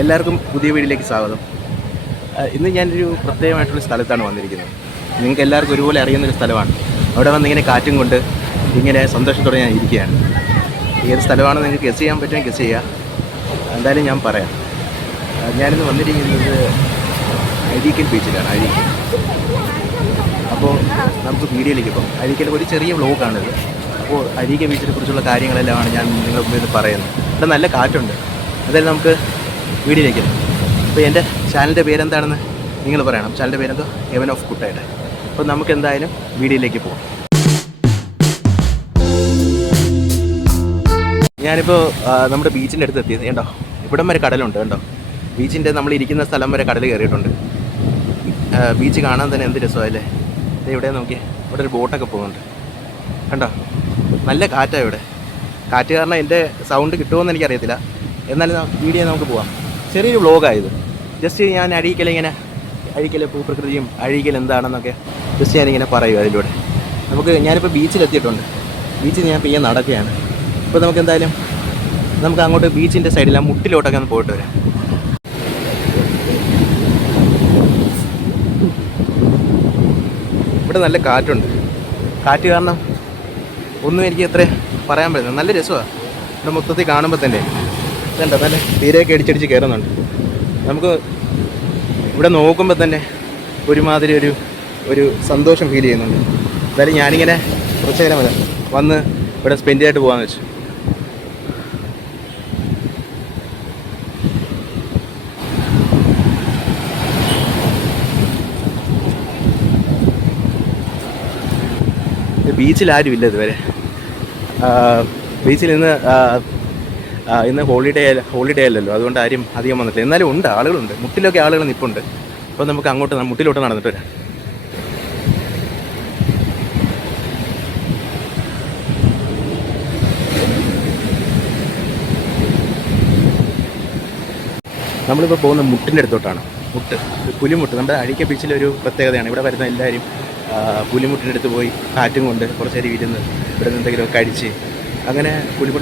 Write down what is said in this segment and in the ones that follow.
എല്ലാവർക്കും പുതിയ വീടിലേക്ക് സ്വാഗതം. ഇന്ന് ഞാനൊരു പ്രത്യേകമായിട്ടുള്ള സ്ഥലത്താണ് വന്നിരിക്കുന്നത്. നിങ്ങൾക്ക് എല്ലാവർക്കും ഒരുപോലെ അറിയുന്നൊരു സ്ഥലമാണ്. അവിടെ വന്ന് ഇങ്ങനെ കാറ്റും കൊണ്ട് ഇങ്ങനെ സന്തോഷത്തോടെ ഞാൻ ഇരിക്കുകയാണ്. ഏത് സ്ഥലമാണെന്ന് നിങ്ങൾക്ക് ഗസ് ചെയ്യാൻ പറ്റുമോ ഗസ് ചെയ്യുക. എന്തായാലും ഞാൻ പറയാം. ഞാനിന്ന് വന്നിരിക്കുന്നത് അഴീക്കൽ ബീച്ചിലാണ് അഴീക്കൽ. അപ്പോൾ നമുക്ക് വീഡിയോയിലേക്ക് പോകാം. അഴീക്കൽ ഒരു ചെറിയ വ്ലോഗാണിത് അപ്പോൾ അഴീക്കൽ ബീച്ചിനെ കുറിച്ചുള്ള കാര്യങ്ങളെല്ലാമാണ് ഞാൻ നിങ്ങൾക്ക് മുന്നിൽ പറയുന്നത്. ഇവിടെ നല്ല കാറ്റുണ്ട്. എന്തായാലും നമുക്ക് വീഡിയോയിലേക്ക് അപ്പോൾ എന്റെ ചാനലിന്റെ പേരെന്താണെന്ന് നിങ്ങൾ പറയണം. ചാനലിന്റെ പേരെന്തോ? ഹെവൻ ഓഫ് കുട്ടായിട്ട് അപ്പോൾ നമുക്ക് എന്തായാലും വീഡിയോയിലേക്ക് പോകാം ഞാനിപ്പോൾ നമ്മുടെ ബീച്ചിന്റെ അടുത്ത് എത്തിയത്. കണ്ടോ? ഇവിടം വരെ കടലുണ്ട് കണ്ടോ? ബീച്ചിന്റെ നമ്മൾ ഇരിക്കുന്ന സ്ഥലം വരെ കടൽ കയറിയിട്ടുണ്ട്. ബീച്ച് കാണാൻ തന്നെ എന്ത് രസമല്ലേ ഇവിടെ നോക്കിയേ. ഇവിടെ ഒരു ബോട്ടൊക്കെ പോകുന്നുണ്ട്. കണ്ടോ? നല്ല കാറ്റാണ് ഇവിടെ. കാറ്റ് കാരണം എന്റെ സൗണ്ട് കിട്ടുമോ എന്ന് എനിക്കറിയത്തില്ല. എന്നാലും വീഡിയോ നമുക്ക് പോവാം. ചെറിയൊരു വ്ളോഗായത് ജസ്റ്റ് ഞാൻ അഴീക്കൽ ഇങ്ങനെ അഴീക്കൽ ഭൂപ്രകൃതിയും അഴീക്കൽ എന്താണെന്നൊക്കെ ജസ്റ്റ് ഞാനിങ്ങനെ പറയും അതിലൂടെ. നമുക്ക് ഞാനിപ്പോൾ ബീച്ചിലെത്തിയിട്ടുണ്ട്. ബീച്ചിൽ ഞാൻ പയ്യെ നടക്കുകയാണ്. ഇപ്പോൾ നമുക്ക് എന്തായാലും നമുക്ക് അങ്ങോട്ട് ബീച്ചിന്റെ സൈഡിൽ ആ മുട്ടിലോട്ടൊക്കെ ഒന്ന് പോയിട്ട് വരാം. ഇവിടെ നല്ല കാറ്റുണ്ട്. കാറ്റ് കാരണം ഒന്നും എനിക്ക് അത്ര പറയാൻ പറ്റുന്നത് നല്ല രസമാണ് ഇവിടെ മൊത്തത്തിൽ കാണുമ്പോൾ തന്നെ. ഇതുണ്ട് നല്ല തീരെയൊക്കെ അടിച്ചടിച്ച് കയറുന്നുണ്ട്. നമുക്ക് ഇവിടെ നോക്കുമ്പോൾ തന്നെ ഒരുമാതിരി ഒരു ഒരു സന്തോഷം ഫീൽ ചെയ്യുന്നുണ്ട്. എന്തായാലും ഞാനിങ്ങനെ കുറച്ച് നേരം വരാം. വന്ന് ഇവിടെ സ്പെൻഡ് ചെയ്തിട്ട് പോകാമെന്ന് വെച്ചു. ബീച്ചിൽ ആരും ഇല്ല ഇതുവരെ. ബീച്ചിൽ ആ, ഇന്ന് ഹോളിഡേ ഹോളിഡേ അല്ലല്ലോ. അതുകൊണ്ട് ആരും അധികം വന്നിട്ടില്ല. എന്നാലും ഉണ്ട് ആളുകളുണ്ട്. മുട്ടിലൊക്കെ ആളുകൾ നിപ്പുണ്ട്. അപ്പോൾ നമുക്ക് അങ്ങോട്ട് മുട്ടിലോട്ട് നടന്നിട്ട് വരാം. നമ്മളിപ്പോൾ പോകുന്ന മുട്ടിന്റെ അടുത്തോട്ടാണ്. മുട്ട് പുലിമുട്ട്. നമ്മുടെ അഴിക്ക ബീച്ചിലൊരു പ്രത്യേകതയാണ്. ഇവിടെ വരുന്ന എല്ലാവരും പുലിമുട്ടിന്റെ അടുത്ത് പോയി കാറ്റും കൊണ്ട് കുറച്ചേരി വിരുന്ന് ഇവിടെ നിന്ന് എന്തെങ്കിലുമൊക്കെ കഴിച്ച് അങ്ങനെ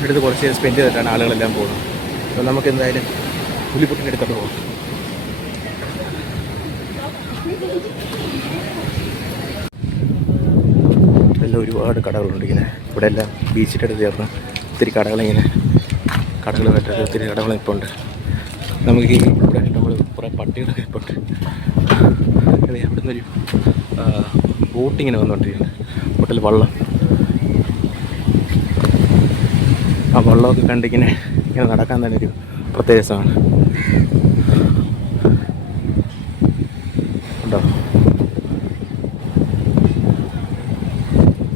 അടുത്ത് കുറച്ച് നേരം സ്പെൻഡ് ചെയ്തിട്ടാണ് ആളുകളെല്ലാം പോകുന്നത്. അപ്പോൾ നമുക്ക് എന്തായാലും പുലിമുട്ടിന്റെ അടുത്തോട്ട് പോകാം. എല്ലാം ഒരുപാട് കടകളുണ്ട് ഇങ്ങനെ. ഇവിടെ എല്ലാം ബീച്ചിന്റെ അടുത്ത് ചേർന്ന് ഒത്തിരി കടകളിങ്ങനെ കടകൾ പറ്റാത്ത ഒത്തിരി കടകൾ ഇപ്പോൾ ഉണ്ട്. നമുക്ക് ഈ ഇവിടെ നമ്മൾ കുറേ പട്ടികളൊക്കെ ഇപ്പോൾ ഉണ്ട്. അവിടെ നിന്നൊരു ബോട്ടിങ്ങനെ വന്നുകൊണ്ടിരിക്കുന്നത് ബോട്ടിൽ വള്ളം. ആ വെള്ളമൊക്കെ കണ്ടിങ്ങനെ ഇങ്ങനെ നടക്കാൻ തന്നെ ഒരു പ്രത്യേക രസമാണ്.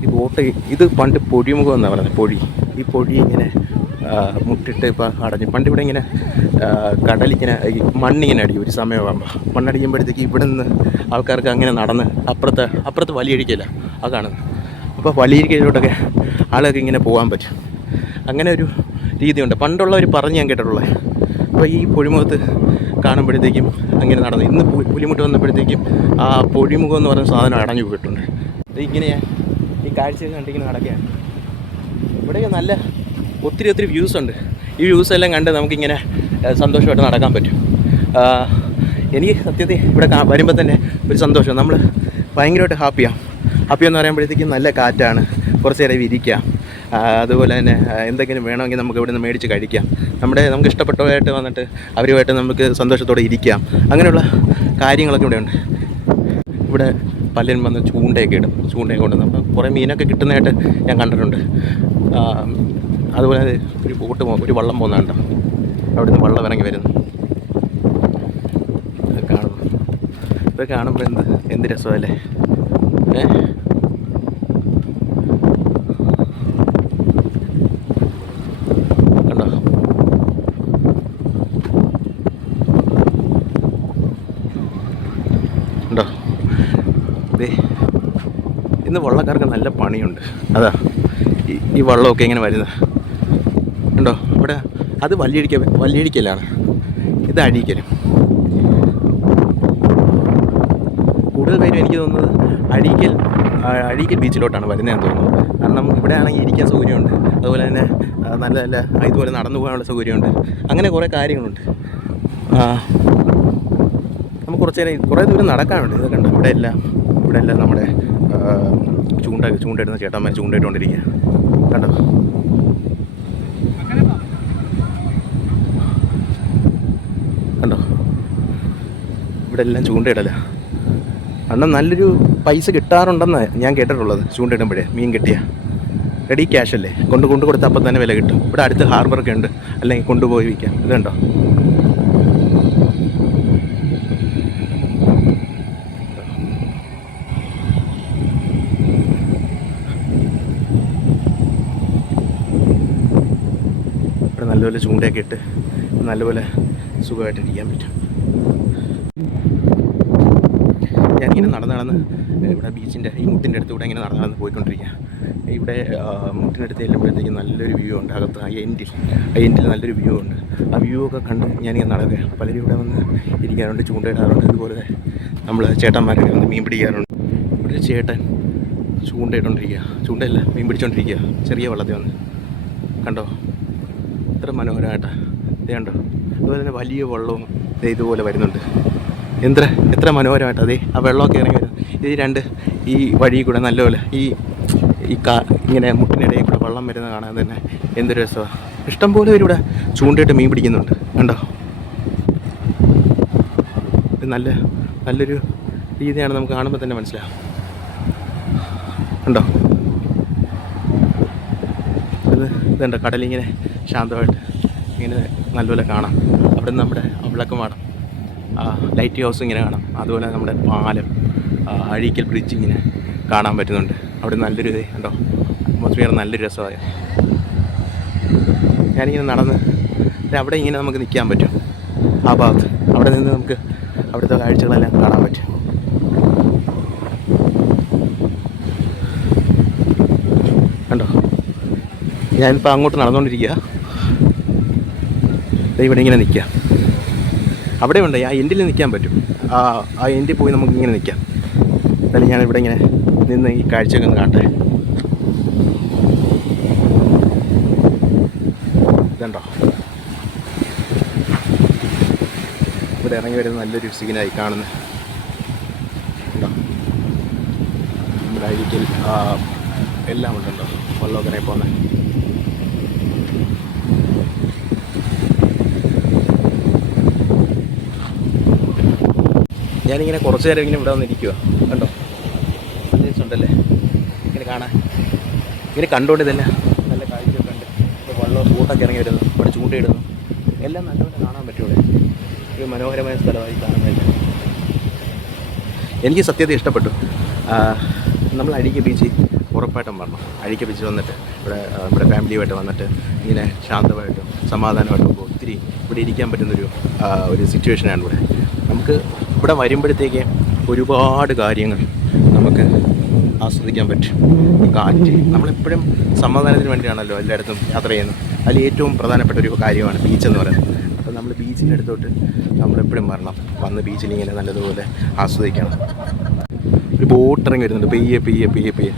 ഈ ബോട്ട് ഇത് പണ്ട് പൊഴിമുഖം എന്നാണ് പറയുന്നത് പൊഴി ഈ പൊഴി ഇങ്ങനെ മുട്ടിട്ട് ഇപ്പം അടഞ്ഞു. പണ്ട് ഇവിടെ ഇങ്ങനെ കടലിങ്ങനെ ഈ മണ്ണിങ്ങനെ അടിക്കും ഒരു സമയമാകുമ്പോൾ മണ്ണടിക്കുമ്പോഴത്തേക്ക് ഇവിടെ നിന്ന് ആൾക്കാർക്ക് അങ്ങനെ നടന്ന് അപ്പുറത്ത് അപ്പുറത്ത് വലിയഴിക്കില്ല ആ കാണുന്നത്. അപ്പോൾ വലിയ വലിയഴിക്കലോട്ടൊക്കെ ആളുകൾക്ക് ഇങ്ങനെ പോകാൻ പറ്റും. അങ്ങനെ ഒരു രീതിയുണ്ട്. പണ്ടുള്ളവർ പറഞ്ഞ് ഞാൻ കേട്ടിട്ടുള്ളത് അപ്പോൾ ഈ പൊഴിമുഖത്ത് കാണുമ്പോഴത്തേക്കും അങ്ങനെ നടന്നു. ഇന്ന് പുലിമുട്ട് വന്നപ്പോഴത്തേക്കും ആ പൊഴിമുഖം എന്ന് പറയുന്ന സാധനം അടഞ്ഞു പോയിട്ടുണ്ട്. ഇങ്ങനെ ഈ കാഴ്ച കണ്ടിങ്ങനെ നടക്കുകയാണ്. ഇവിടെയൊക്കെ നല്ല ഒത്തിരി ഒത്തിരി വ്യൂസ് ഉണ്ട്. ഈ വ്യൂസ് എല്ലാം കണ്ട് നമുക്കിങ്ങനെ സന്തോഷമായിട്ട് നടക്കാൻ പറ്റും. എനിക്ക് സത്യത്തിൽ ഇവിടെ വരുമ്പോൾ തന്നെ ഒരു സന്തോഷം. നമ്മൾ ഭയങ്കരമായിട്ട് ഹാപ്പിയാണ് ഹാപ്പി എന്ന് പറയുമ്പോഴത്തേക്കും നല്ല കാറ്റാണ്. കുറച്ച് നേരം ഇരിക്കാം. അതുപോലെ തന്നെ എന്തെങ്കിലും വേണമെങ്കിൽ നമുക്ക് ഇവിടെ നിന്ന് മേടിച്ച് കഴിക്കാം. നമ്മുടെ നമുക്ക് ഇഷ്ടപ്പെട്ടവരായിട്ട് വന്നിട്ട് അവരുമായിട്ട് നമുക്ക് സന്തോഷത്തോടെ ഇരിക്കാം. അങ്ങനെയുള്ള കാര്യങ്ങളൊക്കെ ഇവിടെയുണ്ട് ഇവിടെ പലരും വന്ന് ചൂണ്ടയൊക്കെ ഇടും. ചൂണ്ടയൊക്കെ കൊണ്ടുവന്ന് അപ്പം കുറേ മീനൊക്കെ കിട്ടുന്നതായിട്ട് ഞാൻ കണ്ടിട്ടുണ്ട്. അതുപോലെ ഒരു ബോട്ട് ഒരു വള്ളം പോകുന്നുണ്ട്. നിന്ന് വള്ളം ഇറങ്ങി വരുന്നു. കാണുന്നു ഇതൊക്കെ കാണുമ്പോൾ എന്ത് എന്ത് രസമല്ലേ? ഏ കണ്ടോ ഉണ്ടോ ദേ ഇന്ന് വള്ളക്കാർക്ക് നല്ല പണിയുണ്ട്. അതാ. ഈ- വള്ളമൊക്കെ ഇങ്ങനെ വരുന്നത് ഉണ്ടോ ഇവിടെ അത് വല്യടിക്ക വല്യടിക്കലാണ്. ഇത് അഴീക്കലും കൂടുതൽ പേരും എനിക്ക് തോന്നുന്നത് അഴീക്കൽ ആ, അഴീക്കൽ ബീച്ചിലോട്ടാണ് വരുന്നതെന്ന് തോന്നുന്നു. കാരണം ഇവിടെ ആണെങ്കിൽ ഇരിക്കാൻ സൗകര്യമുണ്ട്. അതുപോലെ തന്നെ നല്ല നല്ല ഇതുപോലെ നടന്നു പോകാനുള്ള സൗകര്യമുണ്ട്. അങ്ങനെ കുറേ കാര്യങ്ങളുണ്ട്. നമുക്ക് കുറച്ച് നേരം കുറേ ദൂരം നടക്കാനുണ്ട്. ഇതൊക്കെ ഉണ്ട് ഇവിടെ എല്ലാം ഇവിടെ എല്ലാം നമ്മുടെ ചൂണ്ട ചൂണ്ടയിടുന്ന ചേട്ടന്മാർ ചൂണ്ടയിട്ടുകൊണ്ടിരിക്കുക കണ്ടോ? കണ്ടോ? ഇവിടെ എല്ലാം ചൂണ്ടയിടല. അണ്ണം നല്ലൊരു പൈസ കിട്ടാറുണ്ടെന്ന് ഞാൻ കേട്ടിട്ടുള്ളത് ചൂണ്ടയിടുമ്പോഴേ മീൻ കിട്ടിയ. റെഡി ക്യാഷ് അല്ലേ? കൊണ്ട് കൊണ്ട് കൊടുത്താൽ അപ്പം തന്നെ വില കിട്ടും. ഇവിടെ അടുത്ത് ഹാർബറൊക്കെ ഉണ്ട്. അല്ലെങ്കിൽ കൊണ്ടുപോയി വിൽക്കാം. ഇത് ഇവിടെ നല്ലപോലെ ചൂണ്ടയൊക്കെ ഇട്ട് നല്ലപോലെ സുഖമായിട്ട് ഇരിക്കാൻ പറ്റും. ഞാനിങ്ങനെ നടന്ന് നടന്ന് ഇവിടെ ബീച്ചിന്റെ ഈ മുട്ടിന്റെ അടുത്ത് കൂടെ ഇങ്ങനെ നടന്ന് നടന്ന് പോയിക്കൊണ്ടിരിക്കുക ഇവിടെ മുട്ടിന്റെ അടുത്ത് ചെല്ലുമ്പോഴത്തേക്ക് നല്ലൊരു വ്യൂ ഉണ്ട്. അകത്ത് എൻഡിൽ എൻഡിൽ നല്ലൊരു വ്യൂ ഉണ്ട്. ആ വ്യൂ ഒക്കെ കണ്ട് ഞാനിങ്ങനെ നടക്കുക. പലരും ഇവിടെ വന്ന് ഇരിക്കാറുണ്ട് ചൂണ്ടയിടാറുണ്ട്. ഇതുപോലെ നമ്മൾ ചേട്ടന്മാരൊക്കെ വന്ന് മീൻ പിടിക്കാറുണ്ട്. ഇവിടെ ഒരു ചേട്ടൻ ചൂണ്ടയിട്ടോണ്ടിരിക്കുക ചൂണ്ടയല്ല മീൻ പിടിച്ചോണ്ടിരിക്കുക ചെറിയ വള്ളത്തിൽ വന്ന്. കണ്ടോ? എത്ര മനോഹരമായിട്ട് ഇത് കണ്ടോ അതുപോലെ തന്നെ വലിയ വെള്ളവും ഇതുപോലെ വരുന്നുണ്ട്. എന്ത്ര എത്ര മനോഹരമായിട്ട്. അതെ ആ വെള്ളമൊക്കെ ഇറങ്ങി വരും ഇത് രണ്ട് ഈ വഴി കൂടെ നല്ലപോലെ ഈ ഈ കാ ഇങ്ങനെ മുട്ടിനിടയിൽ കൂടെ വെള്ളം വരുന്നത് കാണാൻ തന്നെ എന്തൊരു രസമാണ് ഇഷ്ടംപോലെ ഇവരിവിടെ ചൂണ്ടയിട്ട് മീൻ പിടിക്കുന്നുണ്ട്. കണ്ടോ? ഇത് നല്ല നല്ലൊരു രീതിയാണ് നമുക്ക് കാണുമ്പോൾ തന്നെ മനസ്സിലാവും. കണ്ടോ? ഇത് ഇതുണ്ട് കടലിങ്ങനെ ശാന്തമായിട്ട് ഇങ്ങനെ നല്ലപോലെ കാണാം. അവിടെ നമ്മുടെ വിളക്കുമാടം കാണാം ലൈറ്റ് ഹൗസ് ഇങ്ങനെ കാണാം. അതുപോലെ നമ്മുടെ പാലം അഴീക്കൽ ബ്രിഡ്ജ് ഇങ്ങനെ കാണാൻ പറ്റുന്നുണ്ട്. അവിടെ നല്ലൊരു ഇത് കണ്ടോ? അറ്റ്മോസ്ഫിയർ നല്ലൊരു രസമായ. ഞാനിങ്ങനെ നടന്ന് അവിടെ ഇങ്ങനെ നമുക്ക് നിൽക്കാൻ പറ്റും. ആ ഭാഗത്ത്. അവിടെ നിന്ന് നമുക്ക് അവിടുത്തെ കാഴ്ചകളെല്ലാം കാണാൻ പറ്റും. കണ്ടോ? ഞാനിപ്പോൾ അങ്ങോട്ട് നടന്നുകൊണ്ടിരിക്കുക ഇവിടെ ഇങ്ങനെ നിൽക്കുക. അവിടെ ഉണ്ട്. ആ എൻഡിൽ നിൽക്കാൻ പറ്റും. ആ ആ എൻഡിൽ പോയി നമുക്ക് ഇങ്ങനെ നിൽക്കാം. അല്ലെങ്കിൽ ഞാൻ ഇവിടെ ഇങ്ങനെ നിന്ന് ഈ കാഴ്ചയൊക്കെ ഒന്ന് കാട്ടെ ഇതുണ്ടോ? ഇവിടെ ഇറങ്ങി വരുന്ന നല്ലൊരു സിഗ്നായി കാണുന്നത് എല്ലാം ഉണ്ടല്ലോ. വെള്ളമൊക്കെ പോകുന്നത് ഞാനിങ്ങനെ കുറച്ച് നേരം ഇങ്ങനെ ഇവിടെ വന്നിരിക്കുക കണ്ടോ? നല്ല രസമുണ്ടല്ലേ ഇങ്ങനെ കാണാൻ. ഇങ്ങനെ കണ്ടുകൊണ്ട് ഇതല്ല നല്ല കാഴ്ചയൊക്കെ ഉണ്ട് വള്ളം ബോട്ടൊക്കെ ഇറങ്ങി വരുന്നു. ഇവിടെ ചൂണ്ടയിടുന്നു. എല്ലാം നല്ലപോലെ കാണാൻ പറ്റുള്ളൂ ഒരു മനോഹരമായ സ്ഥലമായി കാണുന്നില്ല എനിക്ക് സത്യത്തെ ഇഷ്ടപ്പെട്ടു. നമ്മൾ അഴിക്ക ബീച്ചിൽ ഉറപ്പായിട്ടും വരണം. അഴിക്ക ബീച്ചിൽ വന്നിട്ട് ഇവിടെ നമ്മുടെ ഫാമിലിയുമായിട്ട് വന്നിട്ട് ഇങ്ങനെ ശാന്തമായിട്ടും സമാധാനമായിട്ടും ഒത്തിരി ഇവിടെ ഇരിക്കാൻ പറ്റുന്നൊരു ഒരു സിറ്റുവേഷനാണ് ഇവിടെ. നമുക്ക് ഇവിടെ വരുമ്പോഴത്തേക്ക് ഒരുപാട് കാര്യങ്ങൾ നമുക്ക് ആസ്വദിക്കാൻ പറ്റും. കാറ്റ് നമ്മളെപ്പോഴും സമാധാനത്തിന് വേണ്ടിയാണല്ലോ എല്ലായിടത്തും യാത്ര ചെയ്യുന്നത്. അതിൽ ഏറ്റവും പ്രധാനപ്പെട്ട ഒരു കാര്യമാണ് ബീച്ച് എന്ന് പറയുന്നത്. അപ്പോൾ നമ്മൾ ബീച്ചിന്റെ അടുത്തോട്ട് നമ്മളെപ്പോഴും വരണം. വന്ന് ബീച്ചിൽ ഇങ്ങനെ നല്ലതുപോലെ ആസ്വദിക്കണം. ഒരു ബോട്ട് ഇറങ്ങി വരുന്നുണ്ട്. പെയ്യെ പെയ്യെ പെയ്യെ പെയ്യെ.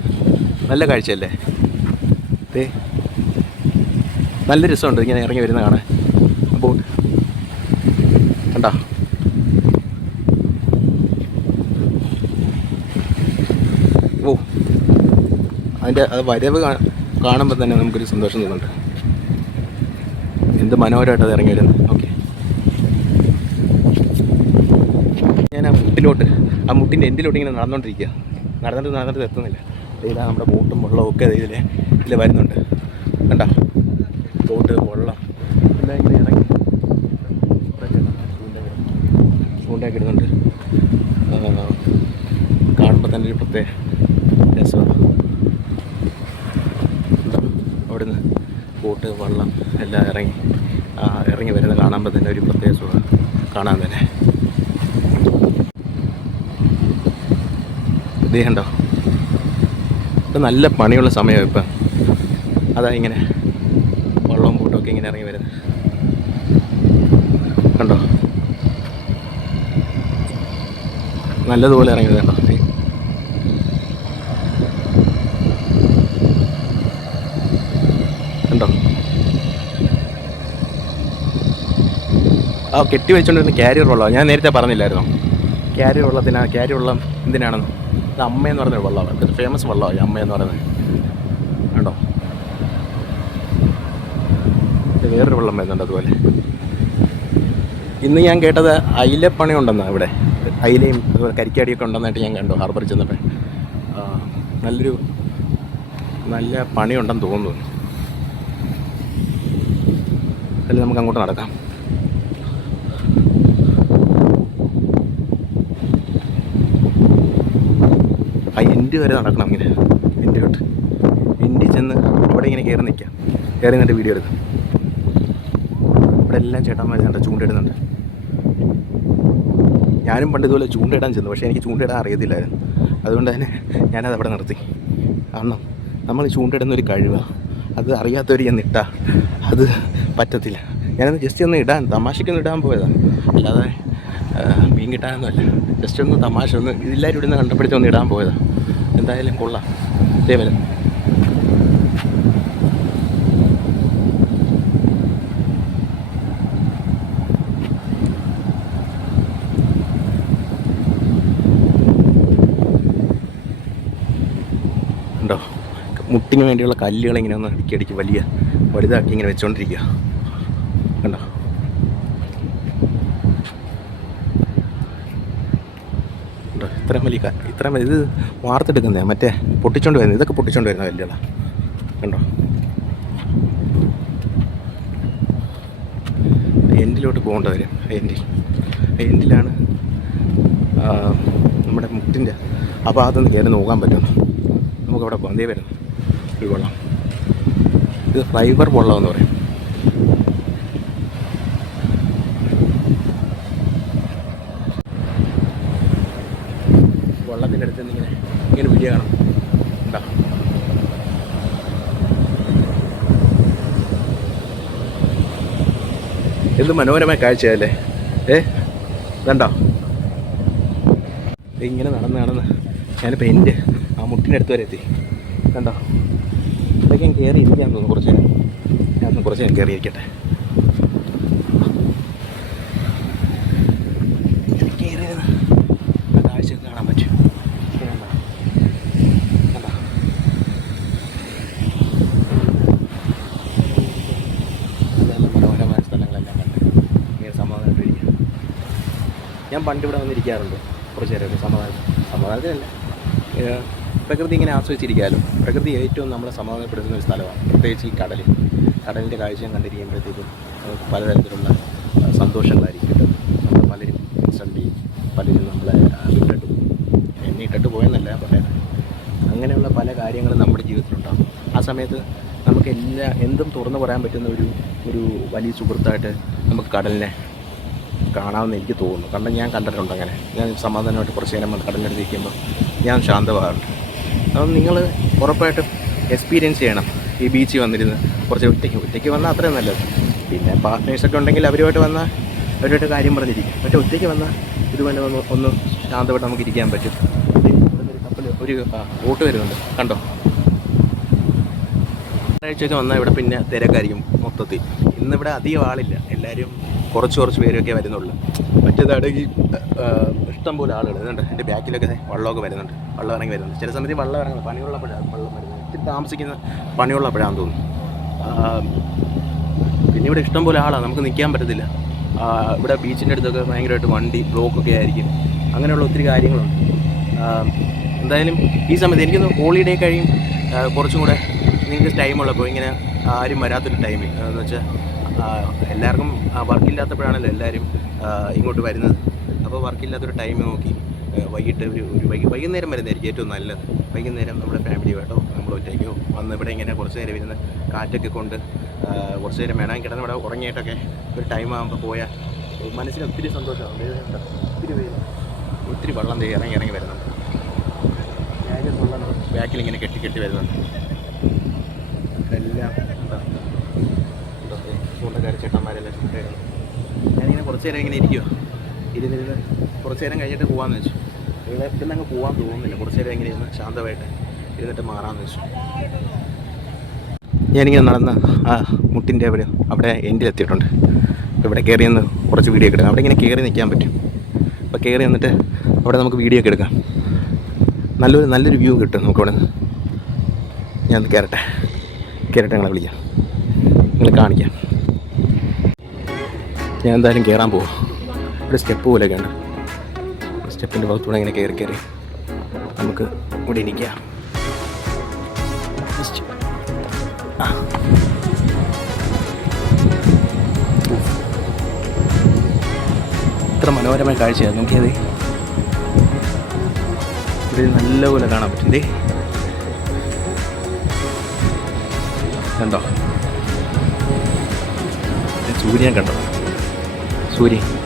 നല്ല കാഴ്ചയല്ലേ? നല്ല രസമുണ്ട് ഇങ്ങനെ ഇറങ്ങി വരുന്ന കാണാൻ ബോട്ട് കണ്ടോ ഓ. അതിന്റെ അത് വരവ് കാണുമ്പോൾ തന്നെ നമുക്കൊരു സന്തോഷം തോന്നുന്നുണ്ട് എന്ത് മനോഹരമായിട്ട് അത് ഇറങ്ങി വരുന്നത് ഓക്കെ. ഞാൻ ആ മുട്ടിലോട്ട് ആ മുട്ടിന്റെ എൻഡിലോട്ട് ഇങ്ങനെ നടന്നുകൊണ്ടിരിക്കുക നടന്നിട്ട് നടന്നിട്ട് എത്തുന്നില്ല. ഇതാ നമ്മുടെ ബോട്ടും വെള്ളവും ഒക്കെ ഇതിൽ ഇതിൽ വരുന്നുണ്ട്. കണ്ട? ബോട്ട് വെള്ളം. എല്ലാം ഇങ്ങനെ ഇറങ്ങി ചൂണ്ടയൊക്കെ ഇടുന്നുണ്ട്. കാണുമ്പോൾ തന്നെ ഒരു പ്രത്യേക രസമാണ് അവിടുന്ന് ബോട്ട് വള്ളം എല്ലാം ഇറങ്ങി ഇറങ്ങി വരുന്നത് കാണുമ്പോൾ തന്നെ ഒരു പ്രത്യേക സുഖം കാണാൻ തന്നെ. ഇത് കണ്ടോ? ഇപ്പം നല്ല പണിയുള്ള സമയം ഇപ്പം. അതാ ഇങ്ങനെ വള്ളവും ബോട്ടും ഇങ്ങനെ ഇറങ്ങി വരുന്നത്. കണ്ടോ? നല്ലതുപോലെ ഇറങ്ങി വരുന്നുണ്ടോ കണ്ടോ? ആ കെട്ടി വെച്ചുകൊണ്ടിരുന്ന ക്യാരിയർ വെള്ളം ഞാൻ നേരത്തെ പറഞ്ഞില്ലായിരുന്നു? ക്യാരിയർ വെള്ളത്തിനാ ക്യാരിയർ വെള്ളം എന്തിനാണെന്ന്? ഇത് അമ്മയെന്ന് പറഞ്ഞ വെള്ളമാണ് ഇത് ഫേമസ് വെള്ളമാണ് അമ്മയെന്ന് പറയുന്നത്. കണ്ടോ? വേറൊരു വെള്ളം വരുന്നുണ്ട് അതുപോലെ. ഇന്ന് ഞാൻ കേട്ടത് അയിലപ്പണി ഉണ്ടെന്നാണ് ഇവിടെ. അയിലയും അതുപോലെ കരിക്കാടിയൊക്കെ ഉണ്ടെന്നായിട്ട് ഞാൻ കണ്ടു ഹാർബറിൽ ചെന്നപ്പോൾ നല്ലൊരു നല്ല പണിയുണ്ടെന്ന് തോന്നുന്നു. അതിൽ നമുക്ക് അങ്ങോട്ട് നടക്കാം. ആ വരെ നടക്കണം ഇങ്ങനെ. എന്റെ തൊട്ട്. ഇൻഡി ചെന്ന് അവിടെ ഇങ്ങനെ കയറി നിൽക്കാം. കയറി നിന്നിട്ട് വീഡിയോ എടുക്കാം. ഇവിടെ എല്ലാം ചേട്ടന്മാർ കണ്ട ചൂണ്ടിടുന്നുണ്ട്. ഞാനും പണ്ട് ഇതുപോലെ ചൂണ്ടയിടാൻ ചെന്നു പക്ഷേ എനിക്ക് ചൂണ്ടയിടാൻ അറിയത്തില്ലായിരുന്നു. അതുകൊണ്ട് തന്നെ ഞാനത് അവിടെ നിർത്തി. കാരണം നമ്മൾ ചൂണ്ടയിടുന്ന ഒരു കഴിവാണ് അത് അറിയാത്തവർ ഞാൻ അത് പറ്റത്തില്ല. ഞാനത് ജസ്റ്റ് ഒന്ന് ഇടാൻ തമാശയ്ക്കൊന്ന് ഇടാൻ പോയതാണ് അല്ലാതെ മീൻ കിട്ടാനൊന്നുമല്ല. ജസ്റ്റ് ഒന്ന് തമാശ ഒന്ന് എല്ലാവരും ഇടുന്ന കണ്ടപ്പെടുത്തി ഒന്ന് ഇടാൻ പോയതാണ് എന്തായാലും കൊള്ളാം. ഇതേപോലെ ഉണ്ടോ? മുട്ടിന് വേണ്ടിയുള്ള കല്ലുകൾ ഇങ്ങനെ ഒന്ന് അടുക്കി അടുക്കി വലിയ വലുതാക്കി ഇങ്ങനെ വെച്ചുകൊണ്ടിരിക്കുക കണ്ടോ ഉണ്ടോ ഇത്രയും വലിയ ഇത്രയും വലിയ ഇത് വാർത്തെടുക്കുന്നതാണ് മറ്റേ പൊട്ടിച്ചോണ്ട് വരുന്നത് ഇതൊക്കെ പൊട്ടിച്ചോണ്ട് വരുന്ന കല്ലുകളാണ് കണ്ടോ? എൻഡിലോട്ട് പോകേണ്ട വരും എൻഡിൽ എൻഡിലാണ് നമ്മുടെ മുട്ടിന്റെ അപ്പോൾ ഭാഗത്തുനിന്ന് കയറി നോക്കാൻ പറ്റും നമുക്കവിടെ പോകാം ദേ വരുന്നു. ഒരു വെള്ളം. ഇത് ഫൈബർ വെള്ളം എന്ന് പറയും വെള്ളത്തിന്റെ അടുത്ത് നിന്ന് ഇങ്ങനെ ഇങ്ങനെ വീഡിയോ കാണാം ഉണ്ടോ എന്ത് മനോഹരമായ കാഴ്ചയല്ലേ? ഏ? കണ്ടോ? ഇങ്ങനെ നടന്ന് നടന്ന് ഞാനിപ്പോൾ എന്റെ ആ മുട്ടിന്റെ അടുത്ത് വരെ എത്തി. കണ്ടോ? ഇതൊക്കെ ഞാൻ കയറി ഇരിക്കാൻ തോന്നുന്നു കുറച്ച് ഞാൻ കുറച്ച് ഞാൻ കയറി ഇരിക്കട്ടെ ഇത് കയറി ഇരുന്ന് ആ കാഴ്ചയൊക്കെ കാണാൻ പറ്റും ഇത് കണ്ടോ? കണ്ടോ? നല്ല മനോഹരമായ സ്ഥലങ്ങളെല്ലാം കണ്ട് ഇങ്ങനെ സമാധാനമായിട്ടിരിക്കുക ഞാൻ പണ്ട് ഇവിടെ വന്നിരിക്കാറുണ്ട് കുറച്ച് നേരമൊക്കെ സമാധാനം സമാധാനത്തിലല്ല. പ്രകൃതി ഇങ്ങനെ ആസ്വദിച്ചിരിക്കാമല്ലോ പ്രകൃതി ഏറ്റവും നമ്മളെ സമാധാനപ്പെടുത്തുന്ന ഒരു സ്ഥലമാണ്. പ്രത്യേകിച്ച് ഈ കടൽ കടലിന്റെ കാഴ്ചയും കണ്ടിരിക്കുമ്പോഴത്തേക്കും നമുക്ക് പലതരത്തിലുള്ള സന്തോഷങ്ങളായിരിക്കും നമ്മൾ പലരും ഇൻസ്റ്റന്റ് ചെയ്യും പലരും നമ്മളെ വിട്ടിട്ട് പോകും. എന്നെ ഇട്ടിട്ട് പോയെന്നല്ല പറയാം അങ്ങനെയുള്ള പല കാര്യങ്ങളും നമ്മുടെ ജീവിതത്തിലുണ്ടാകും. ആ സമയത്ത് നമുക്ക് എല്ലാ എന്തും തുറന്നു പറയാൻ പറ്റുന്ന ഒരു ഒരു വലിയ സുഹൃത്തായിട്ട് നമുക്ക് കടലിനെ കാണാമെന്ന് എനിക്ക് തോന്നുന്നു. കാരണം ഞാൻ കണ്ടിട്ടുണ്ട് അങ്ങനെ. ഞാൻ സമാധാനമായിട്ട് കുറച്ച് നേരം വന്ന് ഞാൻ ശാന്തമാകാറുണ്ട്. അപ്പം നിങ്ങൾ ഉറപ്പായിട്ടും എക്സ്പീരിയൻസ് ചെയ്യണം. ഈ ബീച്ചിൽ വന്നിരുന്ന് കുറച്ച് ഒറ്റയ്ക്ക് ഒറ്റയ്ക്ക് വന്നാൽ അത്രയും നല്ലത്. പിന്നെ പാർട്ട്നേഴ്സൊക്കെ ഉണ്ടെങ്കിൽ അവരുമായിട്ട് വന്നാൽ അവരുമായിട്ട് കാര്യം പറഞ്ഞിരിക്കും. പക്ഷേ ഒറ്റയ്ക്ക് വന്നാൽ ഇതുപോലെ ഒന്ന് ഒന്ന് ശാന്തമായിട്ട് നമുക്ക് ഇരിക്കാൻ പറ്റും. ഒരു കപ്പൽ ഒരു ബോട്ട് വരുന്നുണ്ട്. കണ്ടോ? ഞായറാഴ്ചയൊക്കെ വന്നാൽ ഇവിടെ പിന്നെ തിരക്കായിരിക്കും. മൊത്തത്തിൽ. ഇന്നിവിടെ അധികം ആളില്ല. എല്ലാവരും കുറച്ച് കുറച്ച് പേരൊക്കെ വരുന്നുള്ളൂ. മറ്റേതാണെങ്കിൽ ഇഷ്ടം പോലെ ആളുകൾ ഇതുണ്ട് എന്റെ ബാക്കിലൊക്കെ വള്ളമൊക്കെ വരുന്നുണ്ട്. വള്ളം ഇറങ്ങി വരുന്നുണ്ട്. ചില സമയത്ത് വള്ളം ഇറങ്ങുന്നത് പണിയുള്ളപ്പോഴാണ് വള്ളം വരുന്നത്. ഇത്തിരി താമസിക്കുന്ന പണിയുള്ളപ്പോഴാണെന്ന് തോന്നുന്നു. പിന്നെ ഇവിടെ ഇഷ്ടം പോലെ ആളാണ് നമുക്ക് നിൽക്കാൻ പറ്റത്തില്ല. ഇവിടെ ബീച്ചിന്റെ അടുത്തൊക്കെ ഭയങ്കരമായിട്ട് വണ്ടി ബ്ലോക്കൊക്കെ ആയിരിക്കും. അങ്ങനെയുള്ള ഒത്തിരി കാര്യങ്ങളുണ്ട്. എന്തായാലും ഈ സമയത്ത് എനിക്കൊന്ന് ഹോളിഡേ കഴിയും. കുറച്ചും കൂടെ നിങ്ങൾക്ക് ടൈമുള്ളപ്പോൾ ഇങ്ങനെ ആരും വരാത്തൊരു ടൈമിൽ എന്ന് വെച്ചാൽ എല്ലാവർക്കും വർക്കില്ലാത്തപ്പോഴാണല്ലോ എല്ലാവരും ഇങ്ങോട്ട് വരുന്നത്. അപ്പോൾ വർക്കില്ലാത്തൊരു ടൈം നോക്കി വൈകിട്ട് ഒരു ഒരു വൈകി വൈകുന്നേരം വരുന്നതായിരിക്കും ഏറ്റവും നല്ലത്. വൈകുന്നേരം നമ്മുടെ ഫാമിലിയുമായിട്ടോ നമ്മൾ ഒറ്റയ്ക്കോ വന്ന് ഇവിടെ ഇങ്ങനെ കുറച്ച് നേരം ഇരുന്ന് കാറ്റൊക്കെ കൊണ്ട് കുറച്ച് നേരം വേണം കിടന്ന് ഇവിടെ ഉറങ്ങിയിട്ടൊക്കെ ഒരു ടൈം ആകുമ്പോൾ പോയാൽ മനസ്സിന് ഒത്തിരി സന്തോഷമാണ് ഒത്തിരി പേര്. ഒത്തിരി വെള്ളം ഇറങ്ങി ഇറങ്ങി വരുന്നുണ്ട്. ബാക്കിൽ ഇങ്ങനെ കെട്ടി കെട്ടി വരുന്നുണ്ട്. ചൂണ്ടക്കാർ ചേട്ടന്മാരെല്ലാം ഞാനിങ്ങനെ കുറച്ച് നേരം ഇങ്ങനെ ഇരിക്കുവോ. ഇരുന്നിരുന്ന് കുറച്ച് നേരം കഴിഞ്ഞിട്ട് പോകാമെന്ന് വെച്ചു. ഇവിടെ ഇവിടുന്ന് അങ്ങ് പോകാൻ തോന്നുന്നില്ല. കുറച്ച് നേരം ഇങ്ങനെ ഇരുന്ന് ശാന്തമായിട്ട് ഇരുന്നിട്ട് മാറാമെന്ന് വെച്ചു. ഞാനിങ്ങനെ നടന്ന് ആ മുട്ടിന്റെ അവിടെ അവിടെ എൻഡിലെത്തിയിട്ടുണ്ട് ഇവിടെ കയറി നിന്ന് കുറച്ച് വീഡിയോ ഒക്കെ എടുക്കാം. അവിടെ ഇങ്ങനെ കയറി നിൽക്കാൻ പറ്റും. അപ്പോൾ കയറി നിന്നിട്ട് അവിടെ നമുക്ക് വീഡിയോ ഒക്കെ എടുക്കാം. നല്ലൊരു നല്ലൊരു വ്യൂ കിട്ടും നമുക്ക് അവിടെ ഞാൻ കയറട്ടെ കയറട്ടെ ഞങ്ങളെ വിളിക്കാം. നിങ്ങൾ കാണിക്കാം. ഞാൻ എന്തായാലും കയറാൻ പോവാം. ഇവിടെ സ്റ്റെപ്പ് പോലെയൊക്കെ ഉണ്ട്. സ്റ്റെപ്പിന്റെ ഭാഗത്തൂടെ ഇങ്ങനെ കയറി കയറി നമുക്ക് ഇവിടെ ഇരിക്കാം. ഇത്ര മനോഹരമായ കാഴ്ചയാണ് നോക്കിയത് ഇത് നല്ലപോലെ കാണാൻ പറ്റും. കണ്ടോ? സൂര്യൻ കണ്ടോ? സൂര്യൻ.